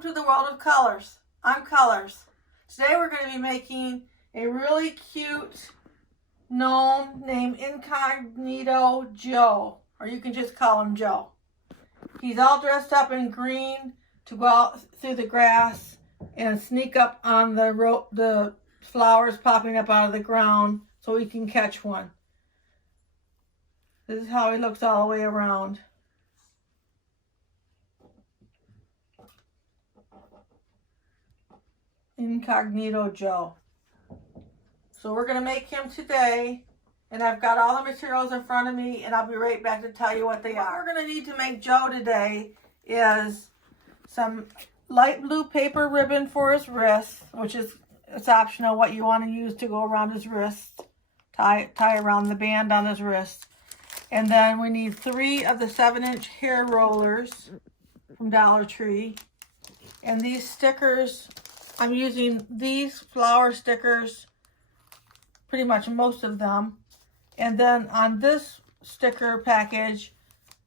Welcome to the world of colors. I'm Colors. Today we're going to be making a really cute gnome named Incognito Joe, or you can just call him Joe. He's all dressed up in green to go out through the grass and sneak up on the flowers popping up out of the ground so he can catch one. This is how he looks all the way around. Incognito Joe. So we're going to make him today, and I've got all the materials in front of me, and I'll be right back to tell you what they are. What we're going to need to make Joe today is some light blue paper ribbon for his wrist, which is, it's optional what you want to use to go around his wrist, tie around the band on his wrist. And then we need 3 of the 7-inch hair rollers from Dollar Tree. And these stickers, I'm using these flower stickers, pretty much most of them. And then on this sticker package,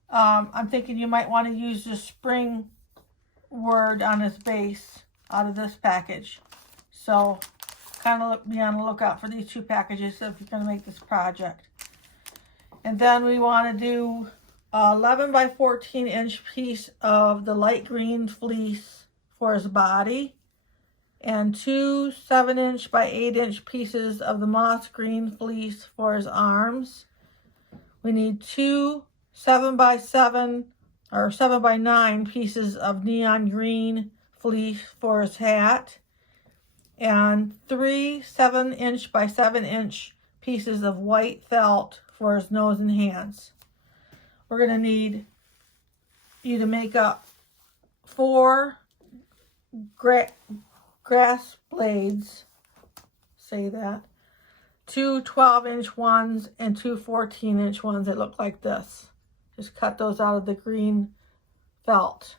I'm thinking you might want to use the spring word on its base out of this package. So kind of be on the lookout for these 2 packages if you're going to make this project. And then we want to do 11 by 14 inch piece of the light green fleece for his body, and 2 7-inch by 8-inch pieces of the moss green fleece for his arms. We need 2 7 by 7 or 7 by 9 pieces of neon green fleece for his hat, and 3 7-inch by 7-inch pieces of white felt for his nose and hands. We're going to need you to make up 4 grass blades, say that, 2 12-inch ones and 2 14-inch ones that look like this. Just cut those out of the green felt.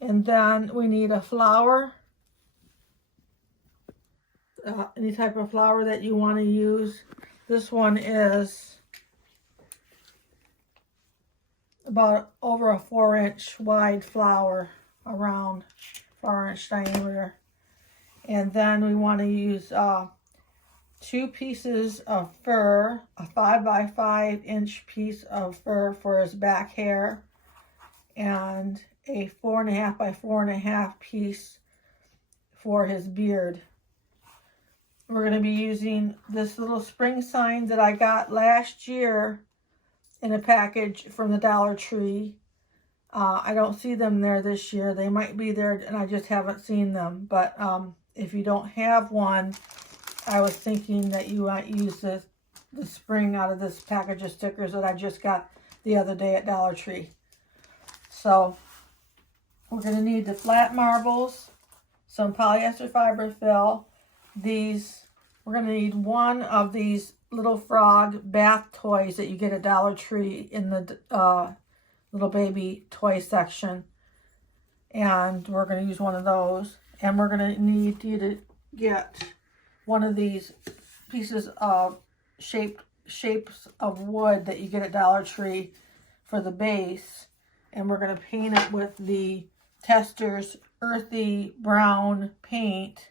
And then we need a flower, any type of flower that you want to use. This one is about over a 4-inch wide flower, around 4-inch diameter. And then we want to use 2 pieces of fur, a 5 by 5-inch piece of fur for his back hair, and a 4.5 by 4.5 piece for his beard. We're going to be using this little spring sign that I got last year in a package from the Dollar Tree. I don't see them there this year. They might be there and I just haven't seen them. But if you don't have one, I was thinking that you might use the spring out of this package of stickers that I just got the other day at Dollar Tree. So we're going to need the flat marbles, some polyester fiber fill. We're going to need 1 of these little frog bath toys that you get at Dollar Tree in the little baby toy section. And we're going to use 1 of those. And we're going to need you to get 1 of these pieces of shapes of wood that you get at Dollar Tree for the base. And we're going to paint it with the Testors earthy brown paint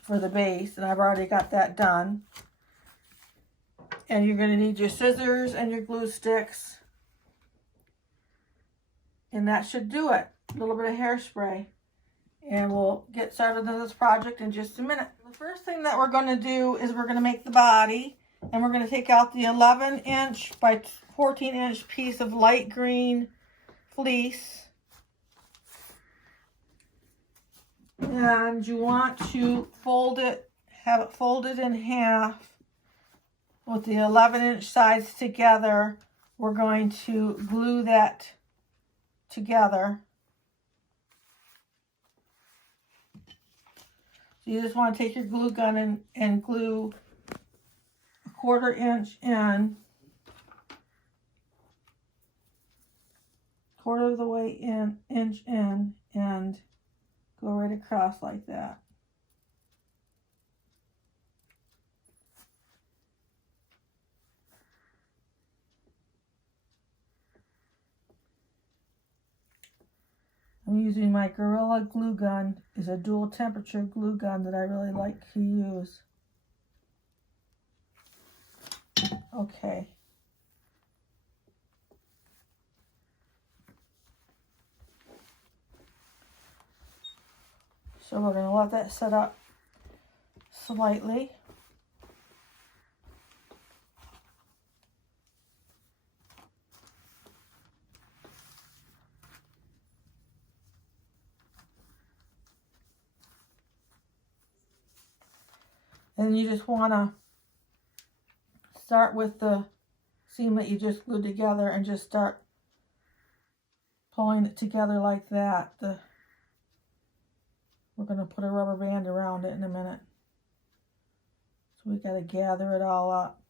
for the base, and I've already got that done. And you're going to need your scissors and your glue sticks, and that should do it. A little bit of hairspray, and we'll get started on this project in just a minute. The first thing that we're going to do is we're going to make the body, and we're going to take out the 11-inch by 14-inch piece of light green fleece. And you want to fold it, have it folded in half with the 11-inch sides together. We're going to glue that together. So you just want to take your glue gun and glue a 1/4 inch in, 1/4 of the way inch in, and go right across like that. I'm using my Gorilla glue gun. It's a dual temperature glue gun that I really like to use. Okay. So we're going to let that set up slightly. And you just want to start with the seam that you just glued together and just start pulling it together like that. We're going to put a rubber band around it in a minute. So we got to gather it all up.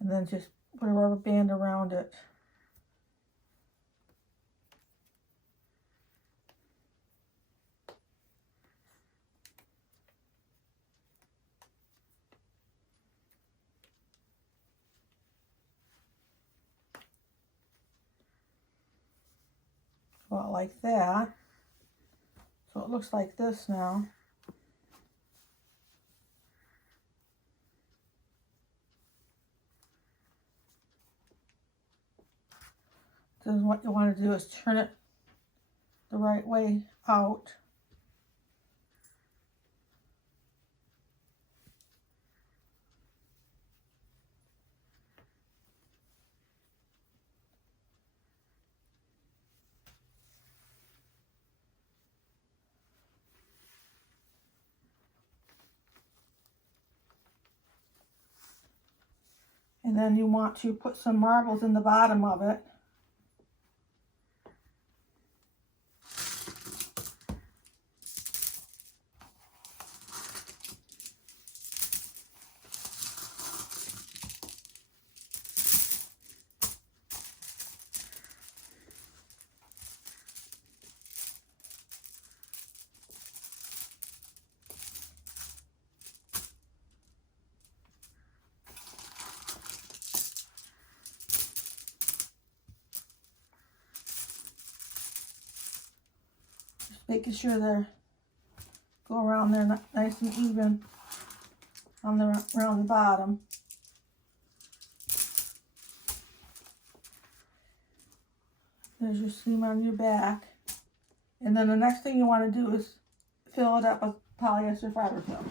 And then just put a rubber band around it. About like that. So it looks like this now. Then what you want to do is turn it the right way out. And then you want to put some marbles in the bottom of it. Making sure they go around there nice and even on around the bottom. There's your seam on your back. And then the next thing you want to do is fill it up with polyester fiber film.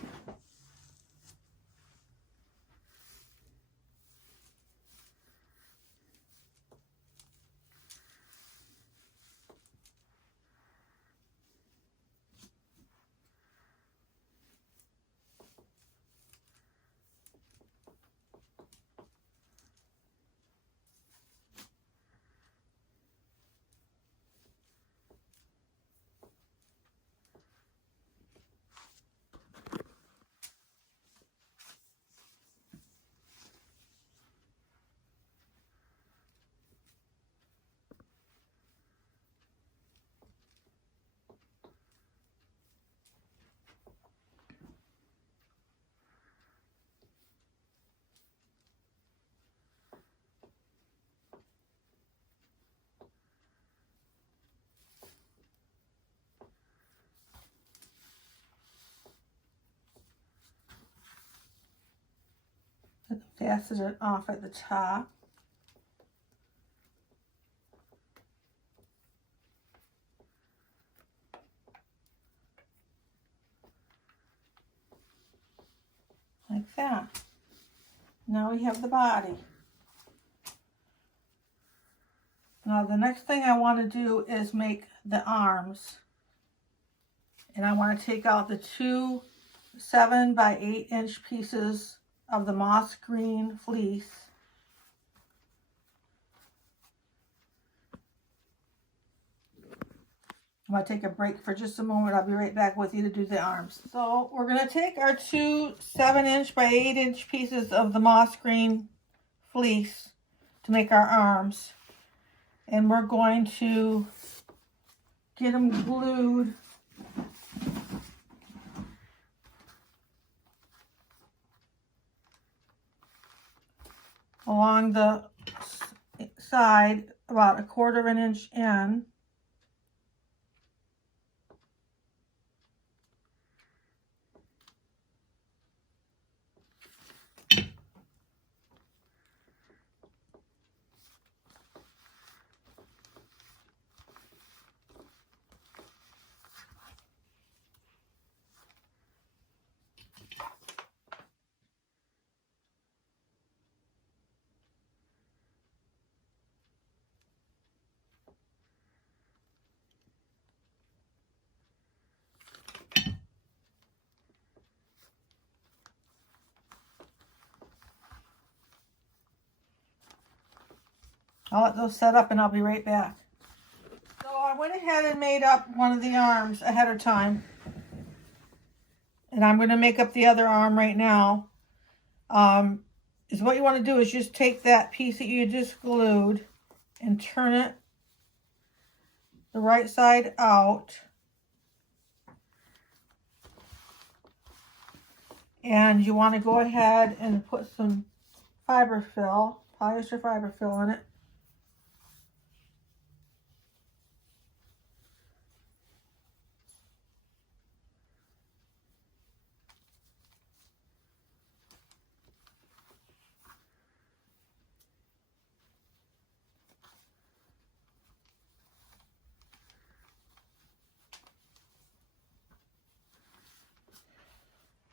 Fasten it off at the top. Like that. Now we have the body. Now the next thing I want to do is make the arms. And I want to take out the two 7 by 8 inch pieces of the moss green fleece. I'm going to take a break for just a moment. I'll be right back with you to do the arms. So we're going to take our two 7 inch by 8 inch pieces of the moss green fleece. to make our arms. And we're going to get them glued along the side about 1/4 inch in. I'll let those set up and I'll be right back. So I went ahead and made up one of the arms ahead of time. And I'm going to make up the other arm right now. Is what you want to do is just take that piece that you just glued and turn it the right side out. And you want to go ahead and put some polyester fiber fill in it.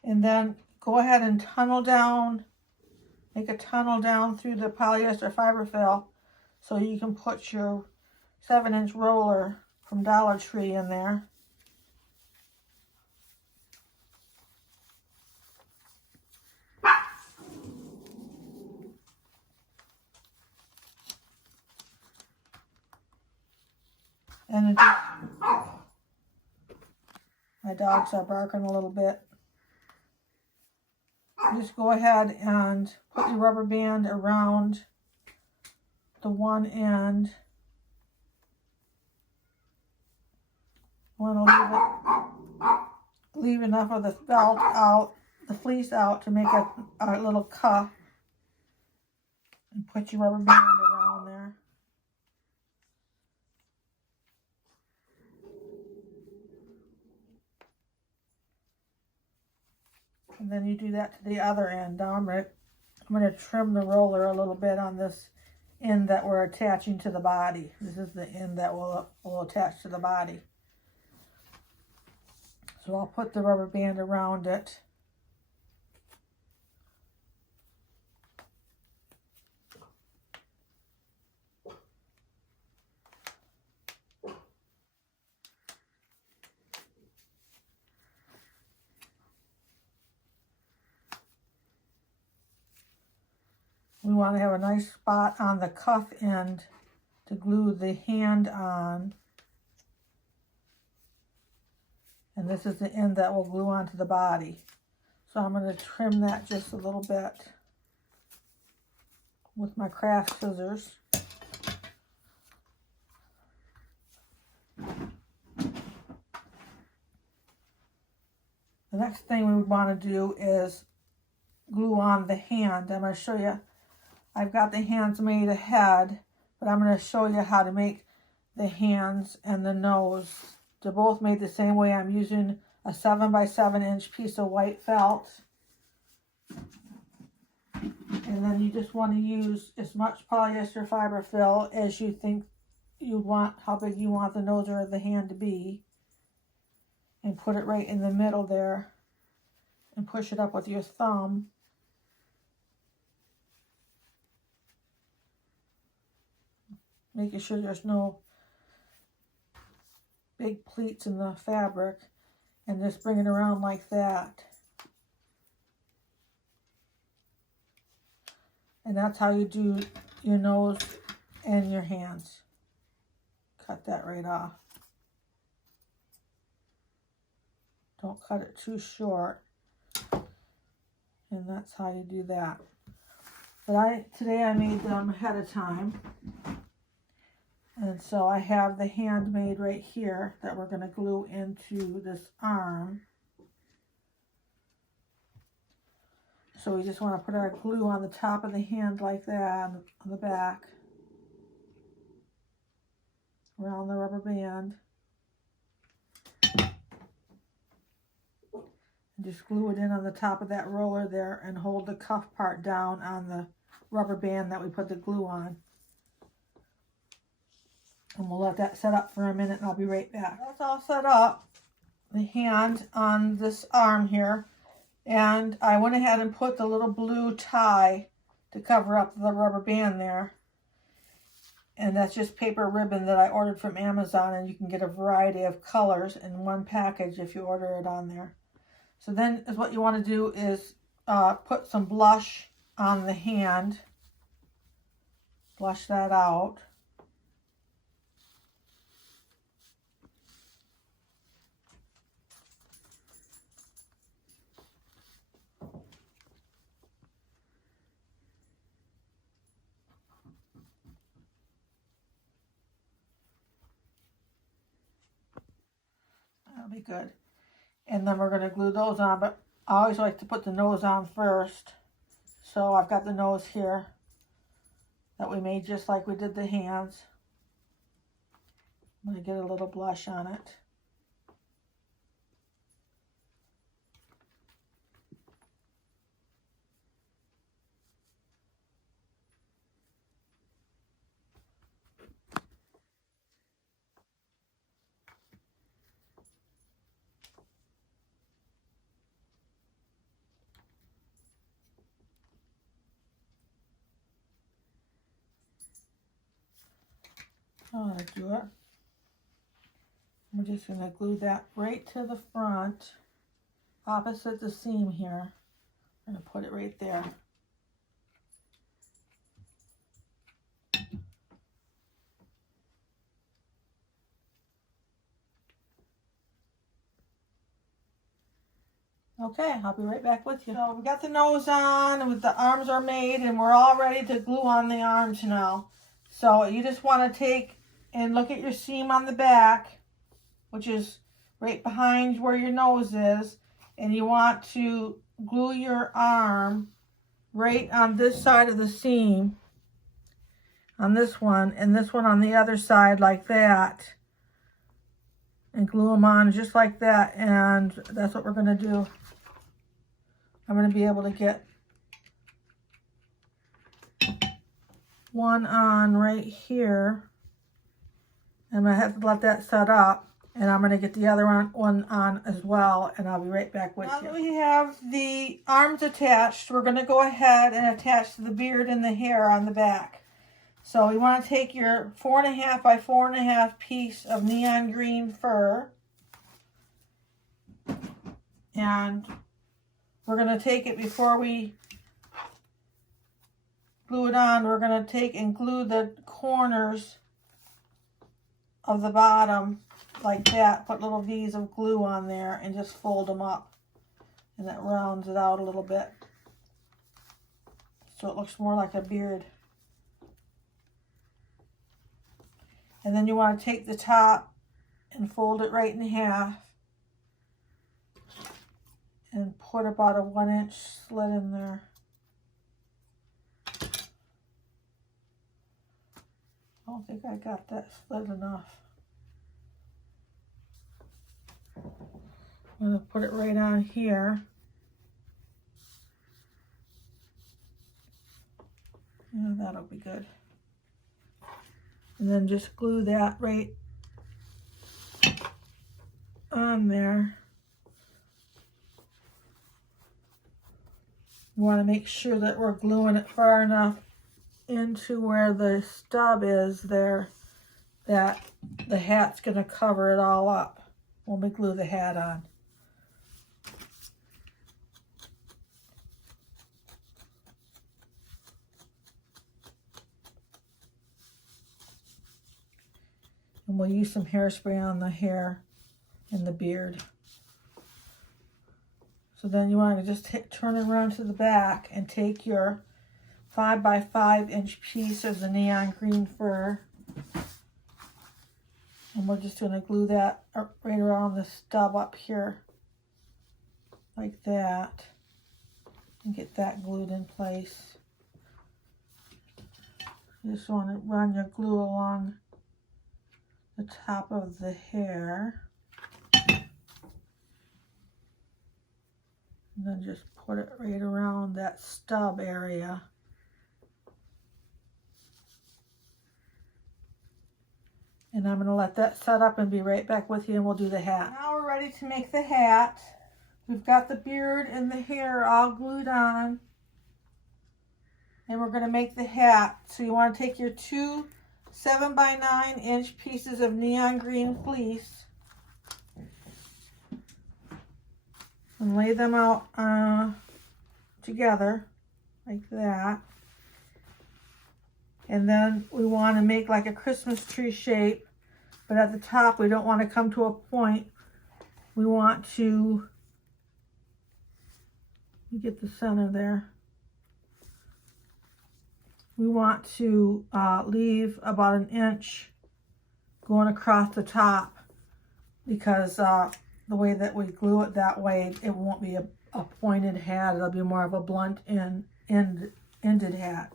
And then go ahead and tunnel down, make a tunnel down through the polyester fiber fill so you can put your 7-inch roller from Dollar Tree in there. And my dogs are barking a little bit. Just go ahead and put your rubber band around the one end. Want to leave enough of the felt out, the fleece out, to make a little cuff, and put your rubber band around there. And then you do that to the other end. Now I'm going to trim the roller a little bit on this end that we're attaching to the body. This is the end that will attach to the body. So I'll put the rubber band around it. We want to have a nice spot on the cuff end to glue the hand on. And this is the end that will glue onto the body. So I'm going to trim that just a little bit with my craft scissors. The next thing we would want to do is glue on the hand. I'm going to show you. I've got the hands made ahead, but I'm going to show you how to make the hands and the nose. They're both made the same way. I'm using a 7x7-inch piece of white felt. And then you just want to use as much polyester fiber fill as you think you want, how big you want the nose or the hand to be. And put it right in the middle there. And push it up with your thumb. Making sure there's no big pleats in the fabric, and just bring it around like that. And that's how you do your nose and your hands. Cut that right off. Don't cut it too short. And that's how you do that. But today I made them ahead of time. And so I have the handmade right here that we're going to glue into this arm. So we just want to put our glue on the top of the hand like that, on the back, around the rubber band. And just glue it in on the top of that roller there and hold the cuff part down on the rubber band that we put the glue on. And we'll let that set up for a minute and I'll be right back. That's all set up, the hand on this arm here. And I went ahead and put the little blue tie to cover up the rubber band there. And that's just paper ribbon that I ordered from Amazon, and you can get a variety of colors in one package if you order it on there. So then what you want to do is put some blush on the hand. Blush that out. That'll be good. And then we're going to glue those on, but I always like to put the nose on first. So I've got the nose here that we made just like we did the hands. I'm going to get a little blush on it. I'm going to do it. I'm just going to glue that right to the front, opposite the seam here. I'm going to put it right there. Okay, I'll be right back with you. So we got the nose on, and the arms are made, and we're all ready to glue on the arms now. So you just want to take and look at your seam on the back, which is right behind where your nose is, and you want to glue your arm right on this side of the seam, on this one, and this one on the other side like that, and glue them on just like that. And that's what we're going to do. I'm going to be able to get one on right here. I'm going to have to let that set up, and I'm going to get the other one on as well, and I'll be right back with you. Now that we have the arms attached, we're going to go ahead and attach the beard and the hair on the back. So we want to take your 4.5 by 4.5 piece of neon green fur, and we're going to take it before we glue it on. We're going to take and glue the corners of the bottom like that. Put little V's of glue on there and just fold them up, and that rounds it out a little bit so it looks more like a beard. And then you want to take the top and fold it right in half and put about a 1-inch slit in there. I don't think I got that slit enough. I'm going to put it right on here. Yeah, that'll be good. And then just glue that right on there. We want to make sure that we're gluing it far enough into where the stub is there that the hat's going to cover it all up when we glue the hat on. And we'll use some hairspray on the hair and the beard. So then you want to just turn it around to the back and take your 5 by 5 inch piece of the neon green fur. And we're just going to glue that right around the stub up here, like that, and get that glued in place. You just want to run your glue along the top of the hair. And then just put it right around that stub area. And I'm going to let that set up and be right back with you, and we'll do the hat. Now we're ready to make the hat. We've got the beard and the hair all glued on. And we're going to make the hat. So you want to take your two 7 by 9 inch pieces of neon green fleece and lay them out together like that. And then we want to make like a Christmas tree shape, but at the top we don't want to come to a point. We want to get the center there. We want to leave about 1 inch going across the top, because the way that we glue it that way, it won't be a pointed hat. It'll be more of a blunt ended hat.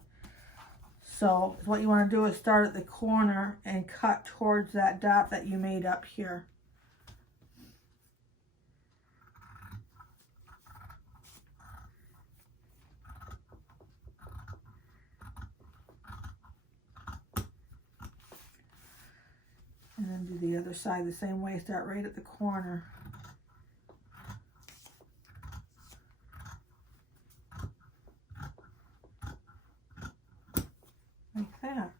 So what you want to do is start at the corner and cut towards that dot that you made up here. And then do the other side the same way. Start right at the corner. Like that.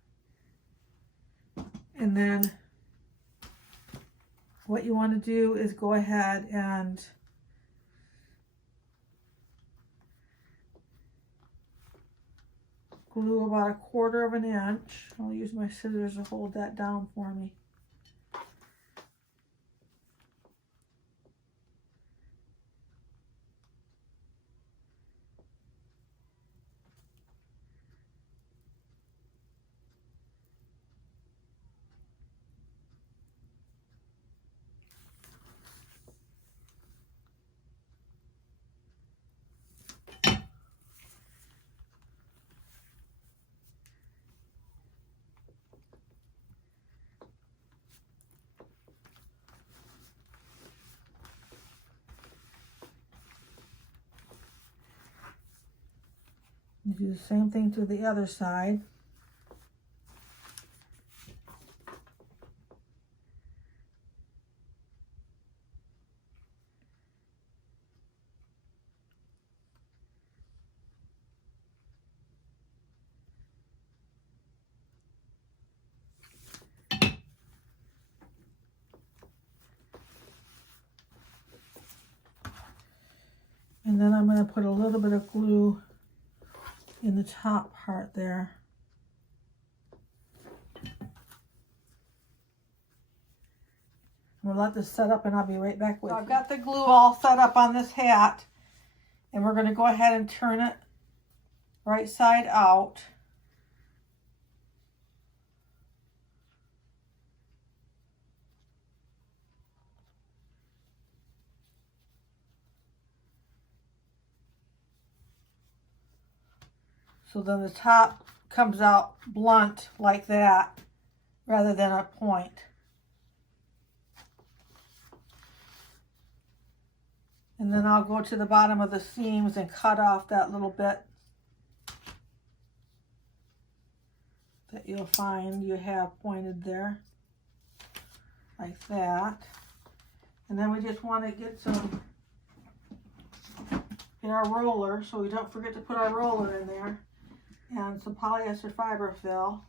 And then what you want to do is go ahead and glue about 1/4 inch. I'll use my scissors to hold that down for me. You do the same thing to the other side. And then I'm going to put a little bit of glue in the top part there. We'll let this set up and I'll be right back with you. I've got the glue all set up on this hat, and we're going to go ahead and turn it right side out. So then the top comes out blunt like that rather than a point. And then I'll go to the bottom of the seams and cut off that little bit that you'll find you have pointed there, like that. And then we just want to get our roller, so we don't forget to put our roller in there, and some polyester fiber fill.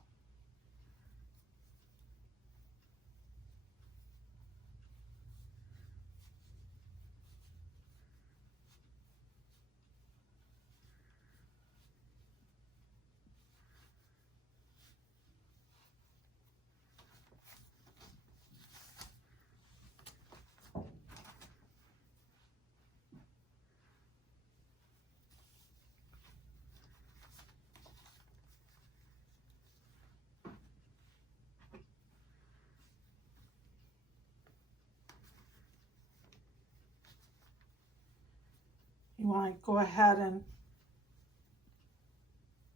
you want to go ahead and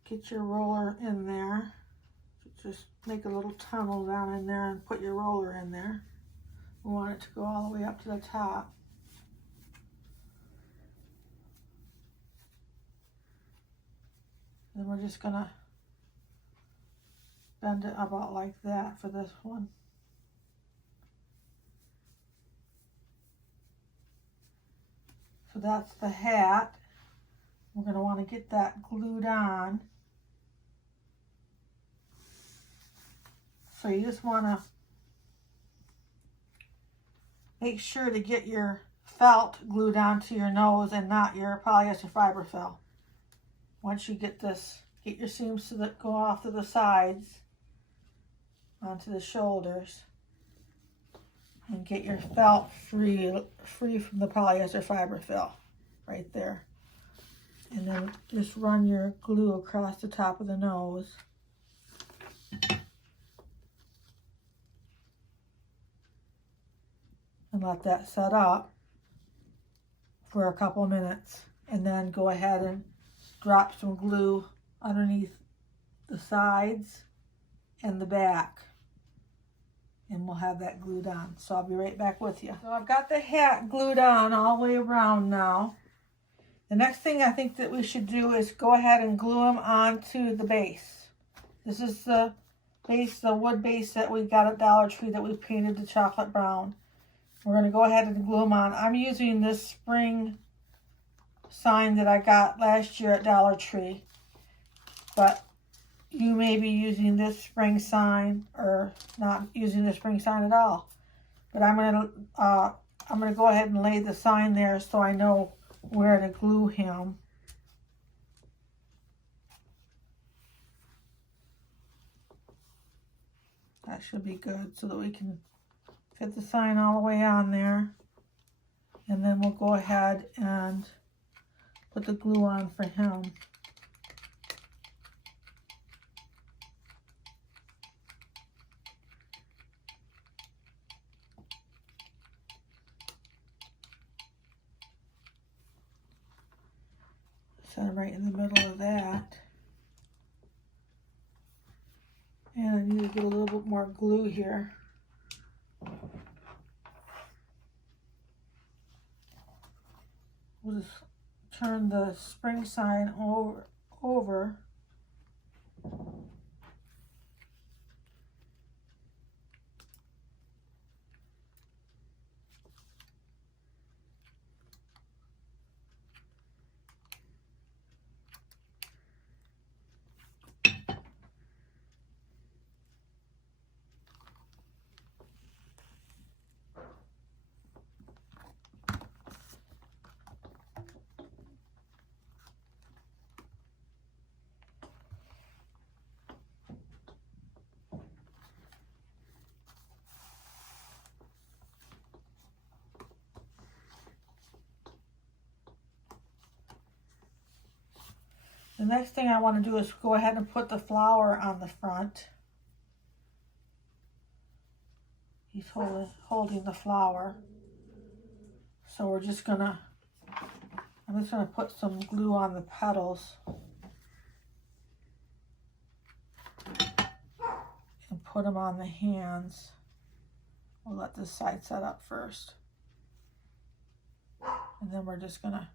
get your roller in there. Just make a little tunnel down in there and put your roller in there. We want it to go all the way up to the top. Then we're just going to bend it about like that for this one. So that's the hat. We're going to want to get that glued on. So you just want to make sure to get your felt glued onto your nose and not your polyester fiber fill. Once you get this, get your seams to go off to the sides onto the shoulders, and get your felt free from the polyester fiber fill right there. And then just run your glue across the top of the nose. And let that set up for a couple minutes. And then go ahead and drop some glue underneath the sides and the back. And we'll have that glued on. So I'll be right back with you. So I've got the hat glued on all the way around now. The next thing I think that we should do is go ahead and glue them onto the base. This is the base, the wood base that we got at Dollar Tree that we painted the chocolate brown. We're going to go ahead and glue them on. I'm using this spring sign that I got last year at Dollar Tree. But you may be using this spring sign or not using the spring sign at all. But I'm going to go ahead and lay the sign there so I know where to glue him. That should be good so that we can fit the sign all the way on there. And then we'll go ahead and put the glue on for him. Set him right in the middle of that. And I need to get a little bit more glue here. We'll just turn the spring sign over. The next thing I want to do is go ahead and put the flower on the front. He's holding the flower. So I'm just gonna put some glue on the petals and put them on the hands. We'll let this side set up first. And then we're just gonna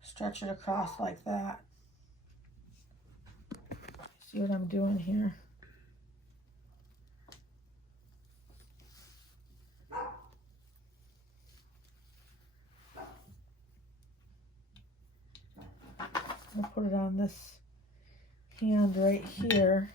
stretch it across like that. See what I'm doing here? I'll put it on this hand right here.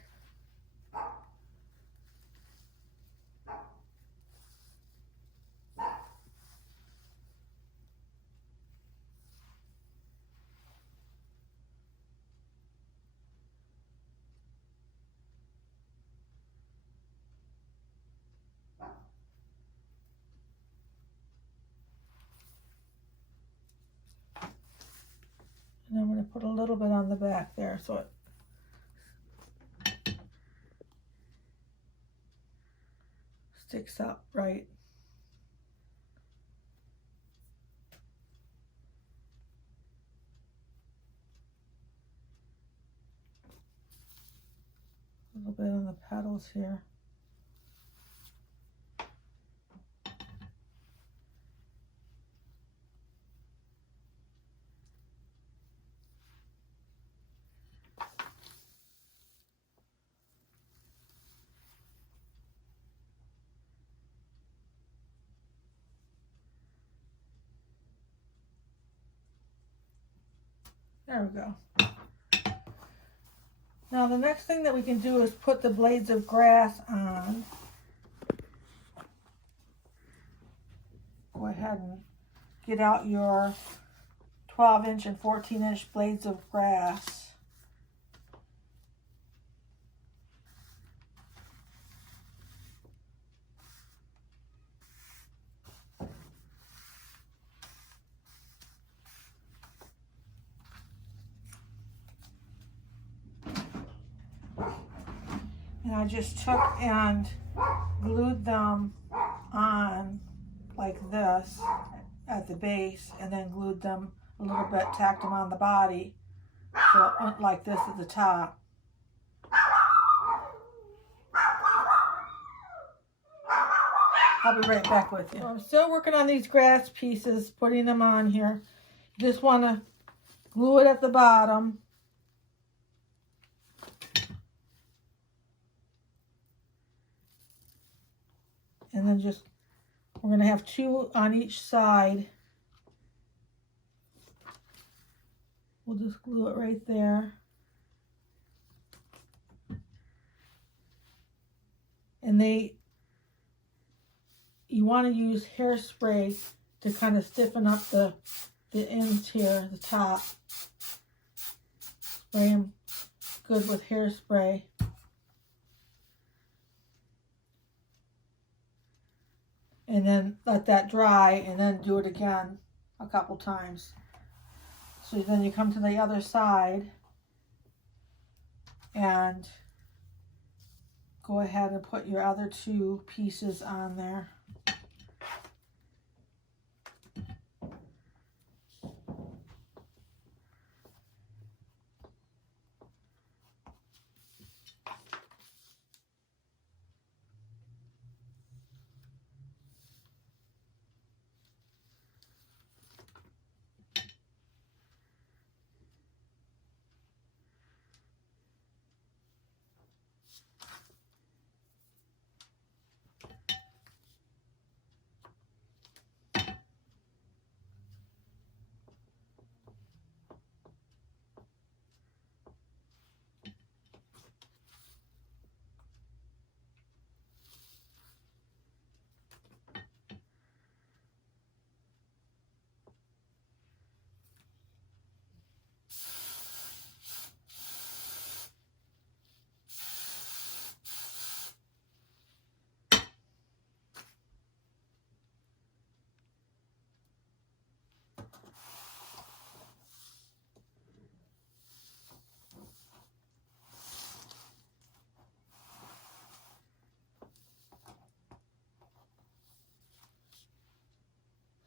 And I'm going to put a little bit on the back there so it sticks up right. A little bit on the petals here. There we go. Now the next thing that we can do is put the blades of grass on. Go ahead and get out your 12-inch and 14-inch blades of grass. And I just took and glued them on like this at the base, and then glued them a little bit, tacked them on the body, so it went like this at the top. I'll be right back with you. So I'm still working on these grass pieces, putting them on here. You just want to glue it at the bottom. And then just, we're going to have 2 on each side. We'll just glue it right there. And you want to use hairspray to kind of stiffen up the ends here, the top. Spray them good with hairspray. And then let that dry, and then do it again a couple times. So then you come to the other side and go ahead and put your other 2 pieces on there.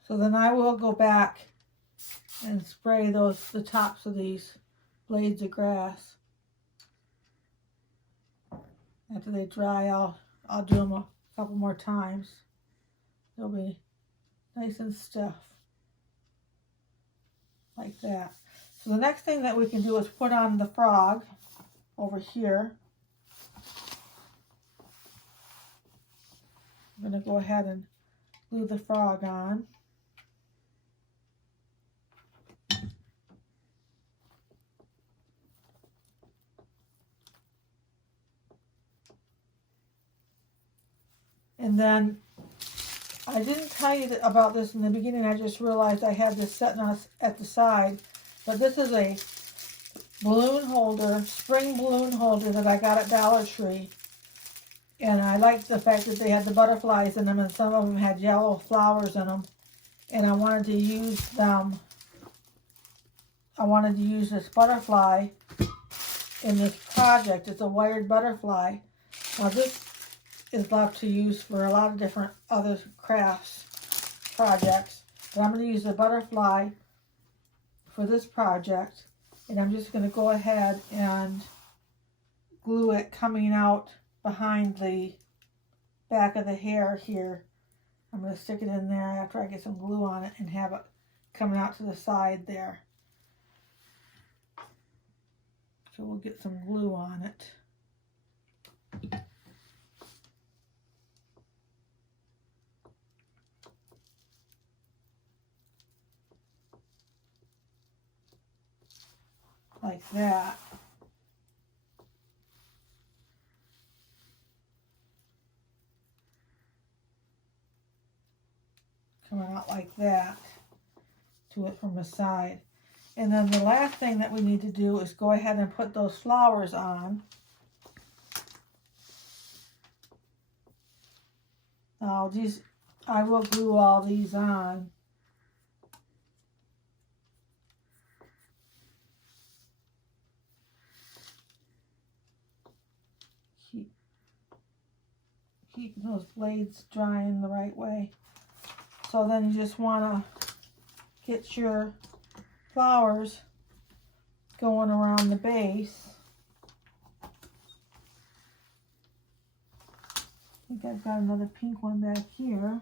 So then I will go back and spray the tops of these blades of grass. After they dry, I'll do them a couple more times. They'll be nice and stiff, like that. So the next thing that we can do is put on the frog over here. I'm going to go ahead and glue the frog on. And then, I didn't tell you about this in the beginning, I just realized I had this sitting at the side. But this is a balloon holder, spring balloon holder that I got at Dollar Tree. And I liked the fact that they had the butterflies in them, and some of them had yellow flowers in them. And I wanted to use them. I wanted to use this butterfly in this project. It's a wired butterfly. Now this is left to use for a lot of different other crafts projects, but I'm going to use the butterfly for this project, and I'm just going to go ahead and glue it coming out behind the back of the hair here. I'm going to stick it in there after I get some glue on it and have it coming out to the side there. So we'll get some glue on it. Like that. Coming out like that to it from the side. And then the last thing that we need to do is go ahead and put those flowers on. Now these, I will glue all these on. Keep those blades drying the right way. So then you just want to get your flowers going around the base. I think I've got another pink one back here.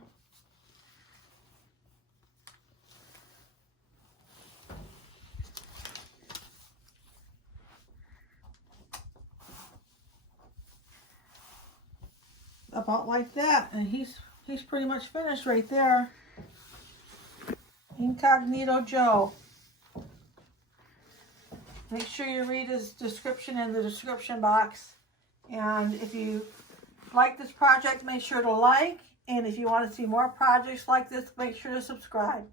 About like that, and he's pretty much finished right there. Incognito Joe. Make sure you read his description in the description box. And if you like this project, make sure to like. And if you want to see more projects like this, make sure to subscribe.